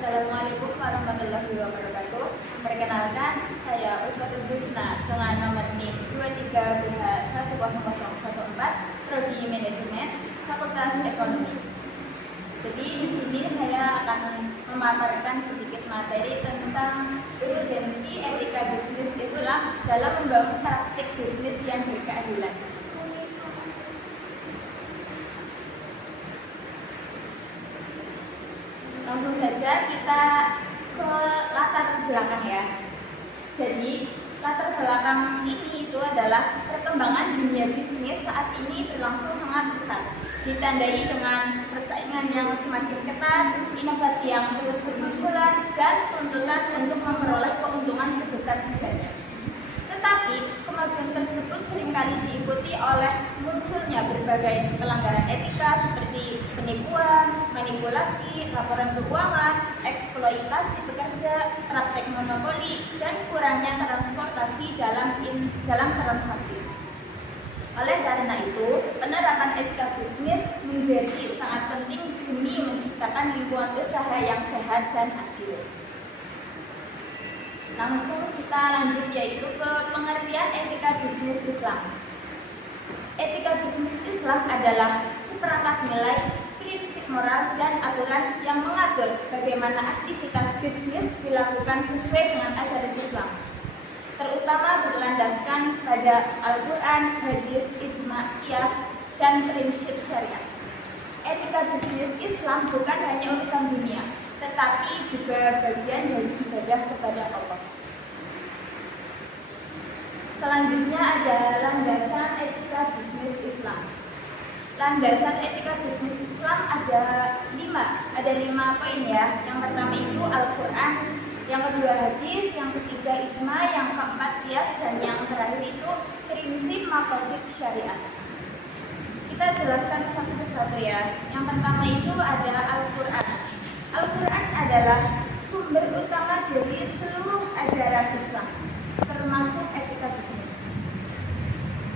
Assalamualaikum warahmatullahi wabarakatuh. Perkenalkan, saya Uswatul Husna dengan nomor NIM 23BH10014, Prodi Manajemen, Fakultas Ekonomi. Jadi di sini saya akan memaparkan sedikit materi tentang urgensi etika bisnis Islam dalam membangun praktik bisnis yang berkeadilan. Langsung saja kita ke latar belakang ya. Jadi latar belakang ini itu adalah perkembangan dunia bisnis saat ini berlangsung sangat pesat, ditandai dengan persaingan yang semakin ketat, inovasi yang terus bermunculan, dan tuntutan untuk memperoleh keuntungan sebesar-besarnya. Tetapi kemajuan tersebut seringkali diikuti oleh munculnya berbagai pelanggaran etika seperti penipuan, manipulasi, laporan keuangan, eksploitasi pekerja, praktek monopoli, dan kurangnya transportasi dalam transaksi. Oleh karena itu, penerapan etika bisnis menjadi sangat penting demi menciptakan lingkungan usaha yang sehat dan adil. Langsung kita lanjut yaitu ke pengertian etika bisnis Islam. Etika bisnis Islam adalah seperangkat nilai, prinsip moral, dan aturan yang mengatur bagaimana aktivitas bisnis dilakukan sesuai dengan ajaran Islam, terutama berlandaskan pada Al-Quran, hadis, ijma, qiyas, dan prinsip syariat. Etika bisnis Islam bukan hanya urusan dunia, tetapi juga bagian dari ibadah kepada Allah. Selanjutnya ada landasan etika bisnis Islam. Landasan etika bisnis Islam ada 5 poin ya. Yang pertama itu Al-Quran, yang kedua hadis, yang ketiga ijma, yang keempat qiyas, dan yang terakhir itu prinsip maqasid syariat. Kita jelaskan satu persatu ya. Yang pertama itu ada Al-Quran. Al-Quran adalah sumber utama dari seluruh ajaran Islam, termasuk etika bisnis.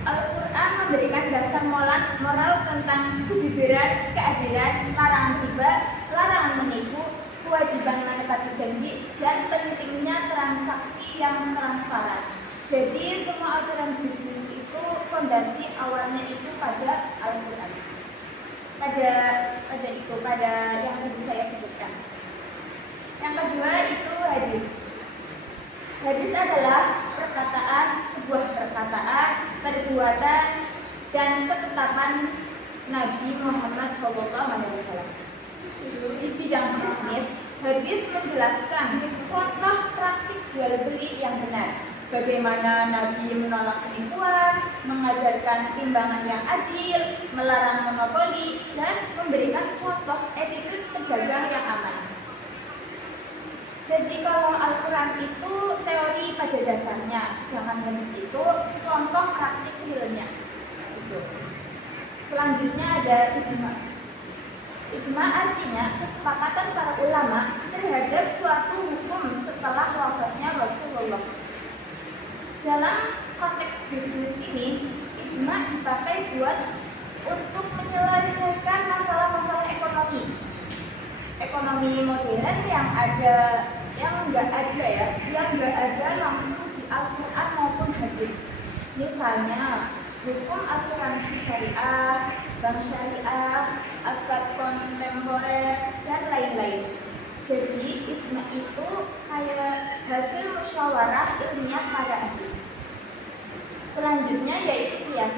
Al-Quran memberikan dasar moral tentang kejujuran, keadilan, larangan riba, larangan menipu, kewajiban menepati janji, dan pentingnya transaksi yang transparan. Jadi semua aturan bisnis itu fondasi awalnya itu pada Al-Quran. Pada yang tadi saya sebutkan. Yang kedua itu hadis. Hadis adalah sebuah perkataan, perbuatan, dan ketetapan Nabi Muhammad SAW. Di bidang bisnis, hadis menjelaskan contoh praktik jual beli yang benar, bagaimana Nabi menolak penipuan, mengajarkan timbangan yang adil, melarang monopoli, dan memberikan contoh attitude pedagang yang aman. Jadi kalau Al-Quran itu teori pada dasarnya, sedangkan hadis itu contoh praktik realnya. Selanjutnya ada ijma. Ijma artinya kesepakatan para ulama terhadap suatu hukum setelah wafatnya Rasulullah. Dalam konteks bisnis ini, ijma dipakai untuk menyelesaikan masalah-masalah ekonomi modern yang nggak ada langsung di Al-Quran maupun hadis. Misalnya hukum asuransi syariah, bank syariah, akad kontemporer, dan lain-lain. Jadi ijma itu kayak hasil musyawarah ilmiah para ahli. Selanjutnya yaitu qiyas.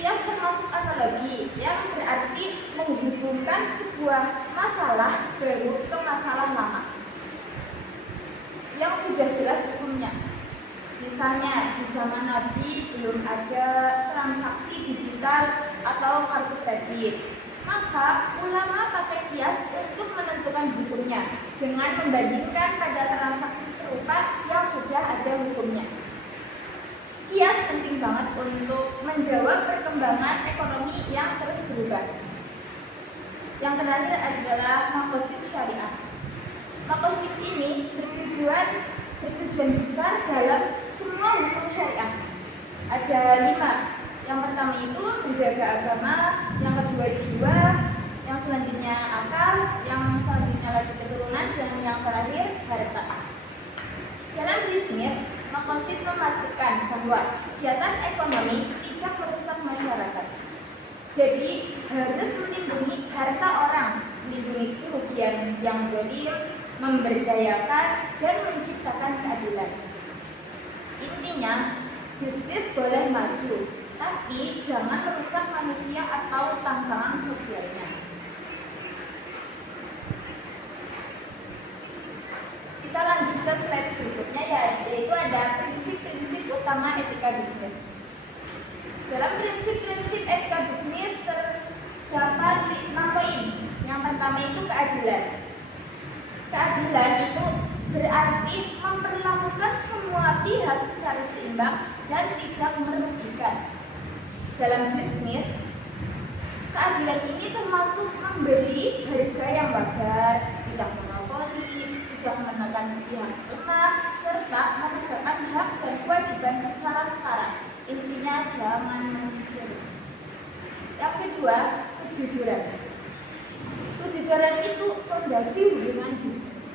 Qiyas termasuk analogi yang berarti menghubungkan sebuah masalah baru ke masalah lama yang sudah jelas hukumnya. Misalnya di zaman Nabi belum ada transaksi digital atau kartu kredit, maka ulama pakai qiyas untuk menentukan hukumnya dengan membandingkan pada transaksi serupa yang sudah ada hukumnya. Qiyas penting banget untuk menjawab perkembangan ekonomi yang terus berubah. Yang terakhir adalah maqasid syariah. Maqasid ini bertujuan besar dalam semua hukum syariah. Ada 5. Yang pertama itu menjaga agama, yang kedua jiwa, yang selanjutnya akal, yang selanjutnya lagi keturunan, dan yang terakhir harta. Dalam bisnis, Makosid memastikan bahwa kegiatan ekonomi tidak merusak masyarakat. Jadi harus melindungi harta orang, melindungi kerugian yang zalim, memberdayakan, dan menciptakan keadilan. Intinya, bisnis boleh maju, tapi jangan merusak manusia atau tantangan sosialnya. Kita lanjut ke slide berikutnya, yaitu ada prinsip-prinsip utama etika bisnis. Dalam prinsip-prinsip etika bisnis terdapat 6 poin. Yang pertama itu keadilan. Keadilan itu berarti memperlakukan semua pihak secara seimbang dan tidak merugikan. Dalam bisnis, keadilan ini termasuk memberi harga yang wajar, tidak monopoli, tidak menekan pihak lemah, serta menegakkan hak dan kewajiban secara setara. Intinya jangan mencuri. Yang kedua, kejujuran. Kejujuran itu fondasi hubungan bisnis.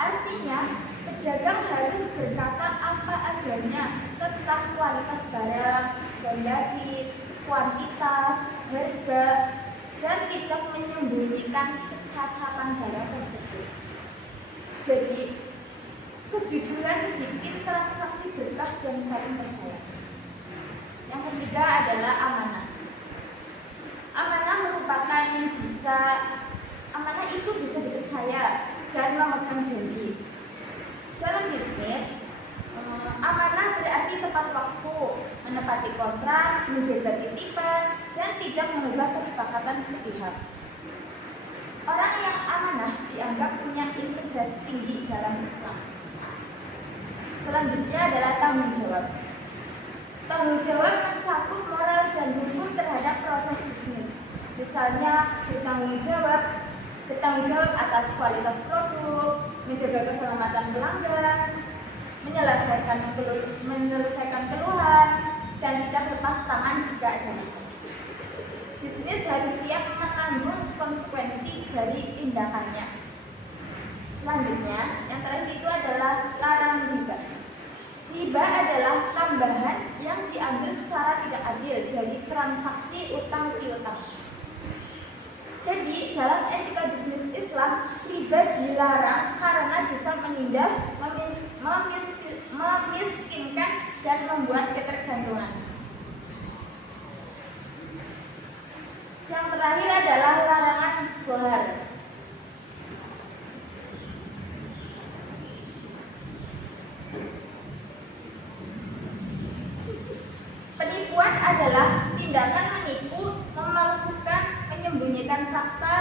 Artinya, pedagang harus berkata apa adanya tentang kualitas barang, fondasi, kuantitas, harga, dan tidak menyembunyikan kecacatan barang tersebut. Jadi, kejujuran bikin transaksi berkah dan saling percaya. Yang ketiga adalah amanah. Amanah merupakan amanah itu bisa dipercaya dan memegang janji. Dalam bisnis, amanah berarti tepat waktu, menepati kontrak, menjaga titipan, dan tidak mengubah kesepakatan sepihak. Orang yang amanah dianggap punya integritas tinggi dalam Islam. Selanjutnya adalah tanggung jawab. Tanggung jawab mencakup moral dan hukum terhadap proses bisnis. Misalnya bertanggung jawab atas kualitas produk, menjaga keselamatan pelanggan, menyelesaikan keluhan, dan tidak lepas tangan jika ada masalah. Bisnis harus siap menanggung konsekuensi dari tindakannya. Selanjutnya, yang terakhir itu adalah larangan riba. Riba adalah tambahan yang diambil secara tidak adil dari transaksi utang piutang. Jadi, dalam etika bisnis Islam, riba dilarang karena bisa menindas, memiskinkan, dan membuat ketergantungan. Yang terakhir adalah larangan bohar. Penipuan adalah tindakan menipu, memalsukan, menyembunyikan fakta,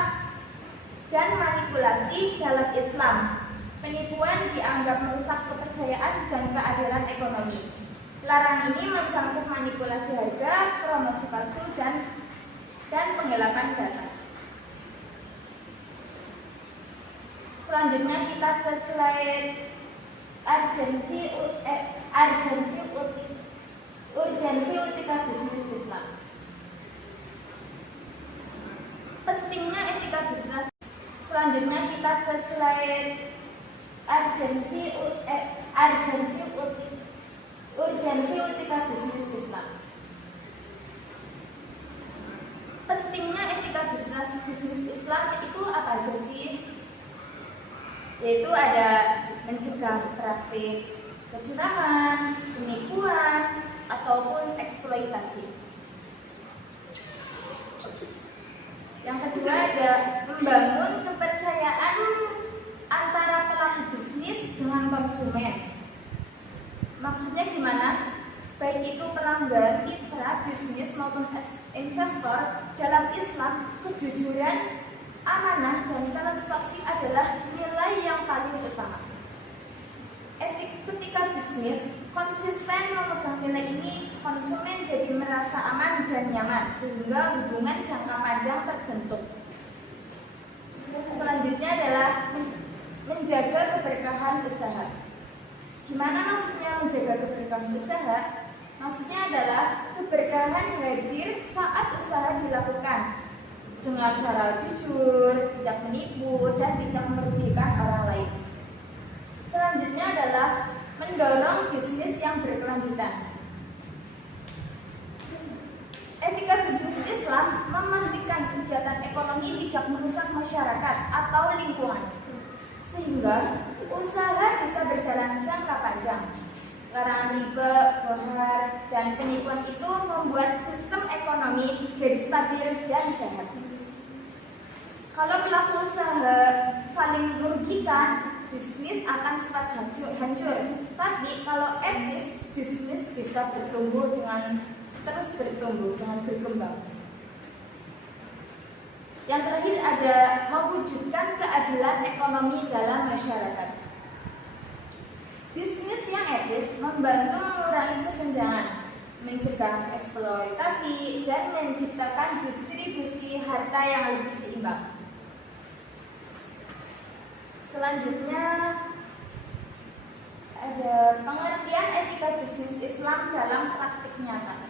dan manipulasi dalam Islam. Penipuan dianggap merusak kepercayaan dan keadilan ekonomi. Larangan ini mencakup manipulasi harga, promosi palsu, dan penggelapan data. Selanjutnya kita ke slide urgensi etika bisnis Islam. Pentingnya etika bisnis. Selanjutnya kita ke slide urgensi etika bisnis Islam. Pentingnya etika bisnis Islam itu apa aja sih? Yaitu ada mencegah praktik kecurangan, penipuan, ataupun eksploitasi. Yang kedua ada membangun kepercayaan antara pelaku bisnis dengan konsumen. Maksudnya gimana? Baik itu pelanggan, mitra bisnis maupun investor, dalam Islam kejujuran, amanah, dan transaksi adalah nilai yang paling utama. Ketika bisnis konsisten memegang nilai ini, konsumen jadi merasa aman dan nyaman sehingga hubungan jangka panjang terbentuk. Selanjutnya adalah menjaga keberkahan usaha. Gimana maksudnya menjaga keberkahan usaha? Maksudnya adalah keberkahan hadir saat usaha dilakukan. dengan cara jujur, tidak menipu, dan tidak merugikan orang lain. Selanjutnya adalah mendorong bisnis yang berkelanjutan. Etika bisnis Islam memastikan kegiatan ekonomi tidak merusak masyarakat atau lingkungan, sehingga usaha bisa berjalan jangka panjang. Larangan riba, bohar, dan penipuan itu membuat sistem ekonomi jadi stabil dan sehat. Kalau pelaku usaha saling merugikan, bisnis akan cepat hancur. Tapi kalau etis, bisnis bisa bertumbuh dengan berkembang. Yang terakhir ada mewujudkan keadilan ekonomi dalam masyarakat. Bisnis yang etis membantu mengurangi kesenjangan, mencegah eksploitasi, dan menciptakan distribusi harta yang lebih seimbang. Selanjutnya ada pengertian etika bisnis Islam dalam praktik nyata.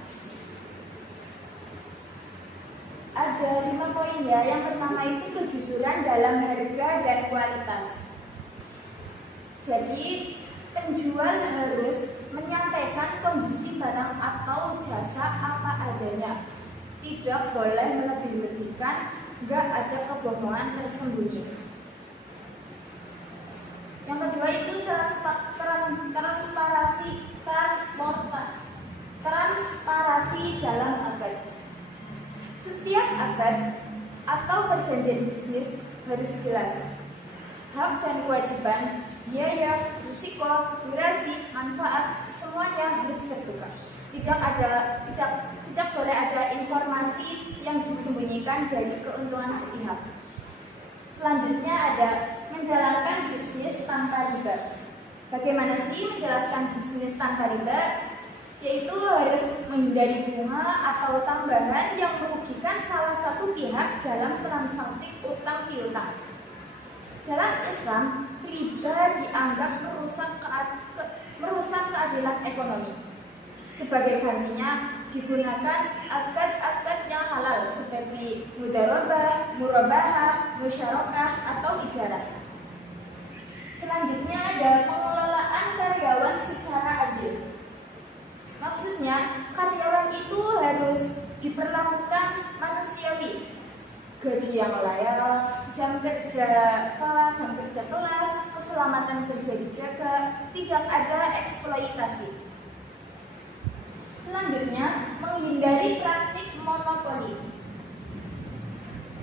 Ada 5 poin ya. Yang pertama itu kejujuran dalam harga dan kualitas. Jadi penjual harus menyampaikan kondisi barang atau jasa apa adanya. Tidak boleh melebih-lebihkan, nggak ada kebohongan tersembunyi. Yang kedua itu transparansi dalam akad. Setiap akad atau perjanjian bisnis harus jelas. Hak dan kewajiban, biaya, risiko, durasi, manfaat, semuanya harus terbuka. Tidak boleh ada informasi yang disembunyikan dari keuntungan sepihak. Selanjutnya ada menjalankan bisnis tanpa riba. Bagaimana sih menjelaskan bisnis tanpa riba? Yaitu harus menghindari bunga atau tambahan yang merugikan salah satu pihak dalam transaksi utang piutang. Dalam Islam, riba dianggap merusak keadilan ekonomi. Sebagai gantinya digunakan akad-akad yang halal seperti mudharabah, murabahah, musyarakah, atau ijarah. Selanjutnya ada pengelolaan karyawan secara adil. Maksudnya karyawan itu harus diperlakukan manusiawi. Gaji yang layak, jam kerja kelas, keselamatan kerja dijaga, tidak ada eksploitasi. Selanjutnya, menghindari praktik monopoli.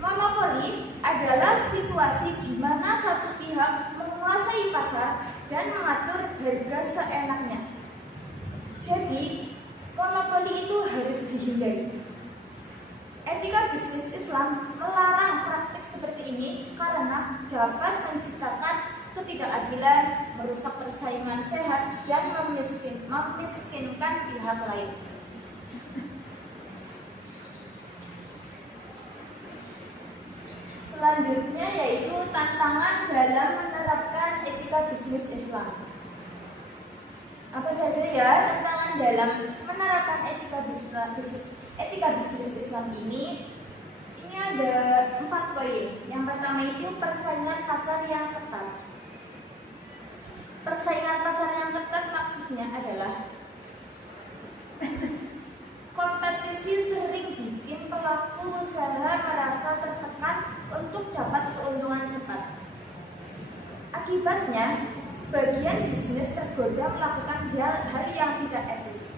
Monopoli adalah situasi di mana satu pihak menguasai pasar dan mengatur harga seenaknya. Jadi, monopoli itu harus dihindari. Etika bisnis Islam melarang praktik seperti ini karena dapat menciptakan ketidakadilan, merusak persaingan sehat, dan memiskinkan pihak lain. Selanjutnya yaitu tantangan dalam menerapkan etika bisnis Islam. Apa saja ya tantangan dalam menerapkan etika bisnis Islam ini? Ini ada 4 poin. Yang pertama itu persaingan pasar yang ketat. Persaingan pasar yang ketat maksudnya adalah kompetisi sering bikin pelaku usaha merasa tertekan untuk dapat keuntungan cepat. Akibatnya, sebagian bisnis tergoda melakukan hal yang tidak etis.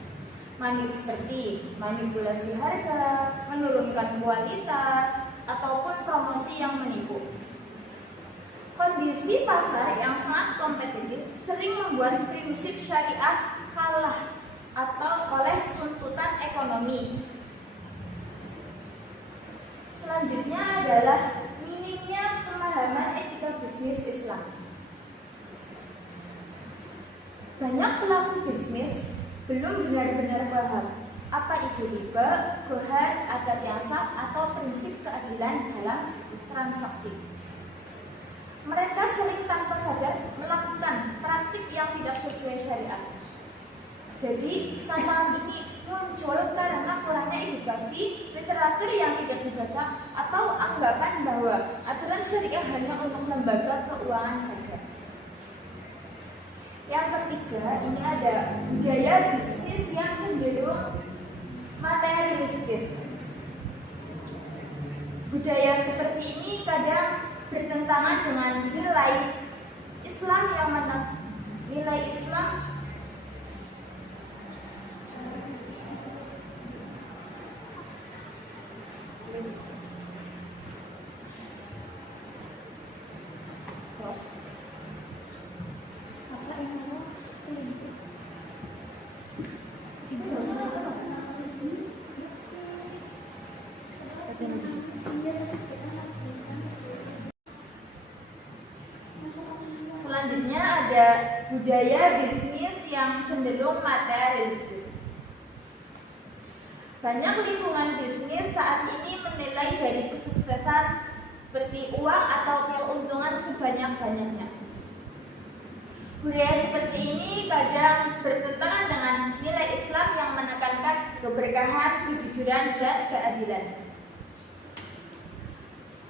Seperti manipulasi harga, menurunkan kualitas, ataupun promosi yang menipu. Kondisi pasar yang sangat kompetitif sering membuat prinsip syariah kalah atau oleh tuntutan ekonomi. Selanjutnya adalah minimnya pemahaman etika bisnis Islam. Banyak pelaku bisnis belum benar-benar paham apa itu riba, bohar, akad yang sah, atau prinsip keadilan dalam transaksi. Mereka sering tanpa sadar melakukan praktik yang tidak sesuai syariat. Jadi tantangan ini muncul karena kurangnya edukasi, literatur yang tidak dibaca, atau anggapan bahwa aturan syariah hanya untuk lembaga keuangan saja. Yang ketiga, ini ada budaya bisnis yang cenderung materialistis. Budaya seperti ini kadang bertentangan dengan nilai Islam yang nilai Islam Selanjutnya ada budaya bisnis yang cenderung materialistis. Banyak lingkungan bisnis saat ini menilai dari kesuksesan seperti uang atau keuntungan sebanyak-banyaknya. Budaya seperti ini kadang bertentangan dengan nilai Islam yang menekankan keberkahan, kejujuran, dan keadilan.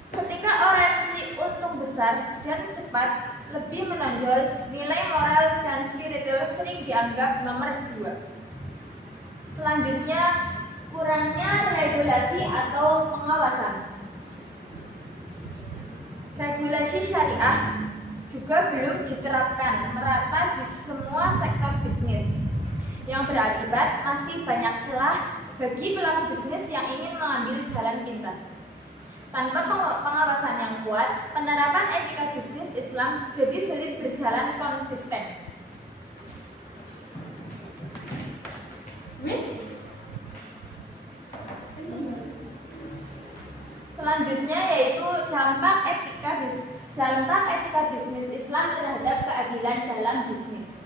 Ketika orientasi untung besar dan cepat lebih menonjol, nilai moral dan spiritual sering dianggap nomor 2. Selanjutnya, kurangnya regulasi atau pengawasan. Regulasi syariah juga belum diterapkan merata di semua sektor bisnis, yang berakibat masih banyak celah bagi pelaku bisnis yang ingin mengambil jalan pintas. Tanpa pengawasan yang kuat, penerapan etika bisnis Islam jadi sulit berjalan konsisten. Selanjutnya yaitu dampak etika bisnis Islam terhadap keadilan dalam bisnis.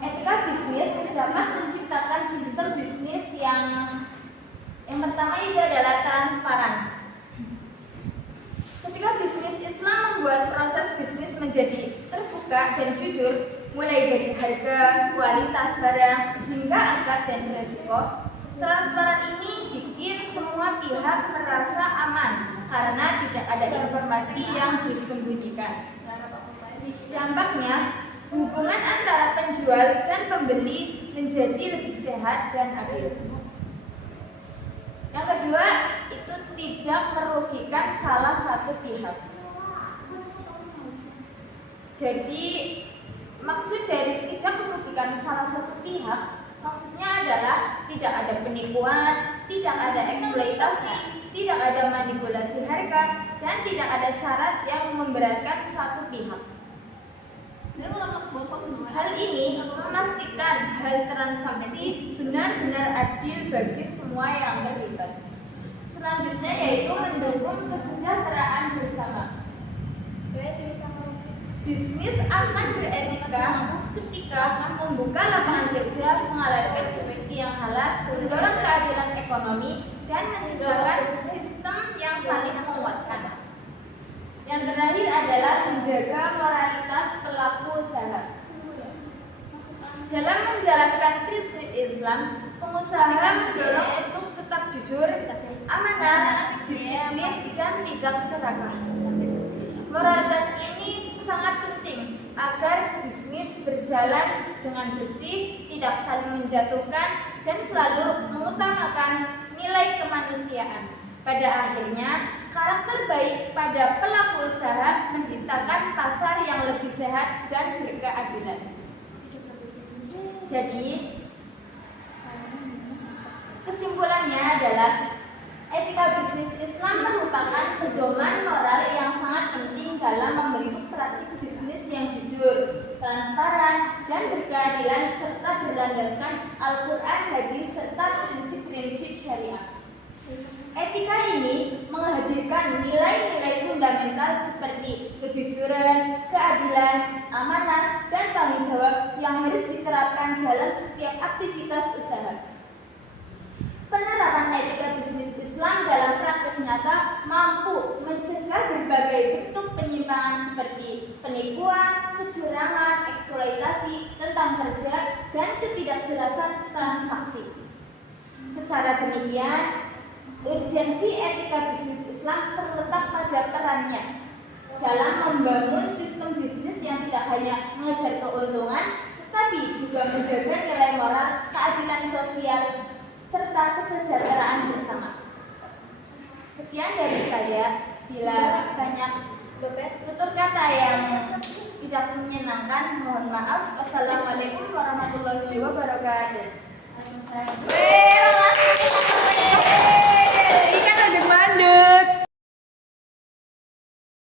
Etika bisnis dapat menciptakan sistem bisnis yang pertama itu adalah transparan. Ketika bisnis Islam membuat proses bisnis menjadi terbuka dan jujur, mulai dari harga, kualitas barang, hingga angka dan resiko, transparan ini bikin semua pihak merasa aman karena tidak ada informasi yang disembunyikan. Dampaknya, hubungan antara penjual dan pembeli menjadi lebih sehat dan adil. Yang kedua, itu tidak merugikan salah satu pihak. Jadi, maksud dari tidak merugikan salah satu pihak, maksudnya adalah tidak ada penipuan, tidak ada eksploitasi, tidak ada manipulasi harga, dan tidak ada syarat yang memberatkan satu pihak. Hal ini memastikan hal transaksi benar-benar adil bagi semua yang terlibat. Selanjutnya yaitu mendukung kesejahteraan bersama. Bisnis akan beretika ketika membuka lapangan kerja, mengalirkan rezeki yang halal, mendorong keadilan ekonomi, dan menciptakan sistem yang saling menguatkan. Yang terakhir adalah menjaga moralitas pelaku usaha. Dalam menjalankan prinsip Islam, pengusaha mendorong untuk tetap jujur, amanah, disiplin, dan tidak serakah. Moralitas ini sangat penting agar bisnis berjalan dengan bersih, tidak saling menjatuhkan, dan selalu mengutamakan nilai kemanusiaan. Pada akhirnya, karakter baik pada pelaku usaha menciptakan pasar yang lebih sehat dan berkeadilan. Jadi, kesimpulannya adalah etika bisnis Islam merupakan pedoman moral yang sangat penting dalam membentuk praktik bisnis yang jujur, transparan, dan berkeadilan serta berlandaskan Al-Quran, hadis, serta prinsip-prinsip syariah. Etika ini menghadirkan nilai-nilai fundamental seperti kejujuran, keadilan, amanah, dan tanggung jawab yang harus diterapkan dalam setiap aktivitas usaha. Penerapan etika bisnis Islam dalam praktik nyata mampu mencegah berbagai bentuk penyimpangan seperti penipuan, kecurangan, eksploitasi, tentang kerja, dan ketidakjelasan transaksi. Secara demikian, urgensi etika bisnis Islam terletak pada perannya dalam membangun sistem bisnis yang tidak hanya mengejar keuntungan, tetapi juga menjaga nilai moral, keadilan sosial, serta kesejahteraan bersama. Sekian dari saya. Bila banyak tutur kata yang tidak menyenangkan, mohon maaf. Wassalamualaikum warahmatullahi wabarakatuh.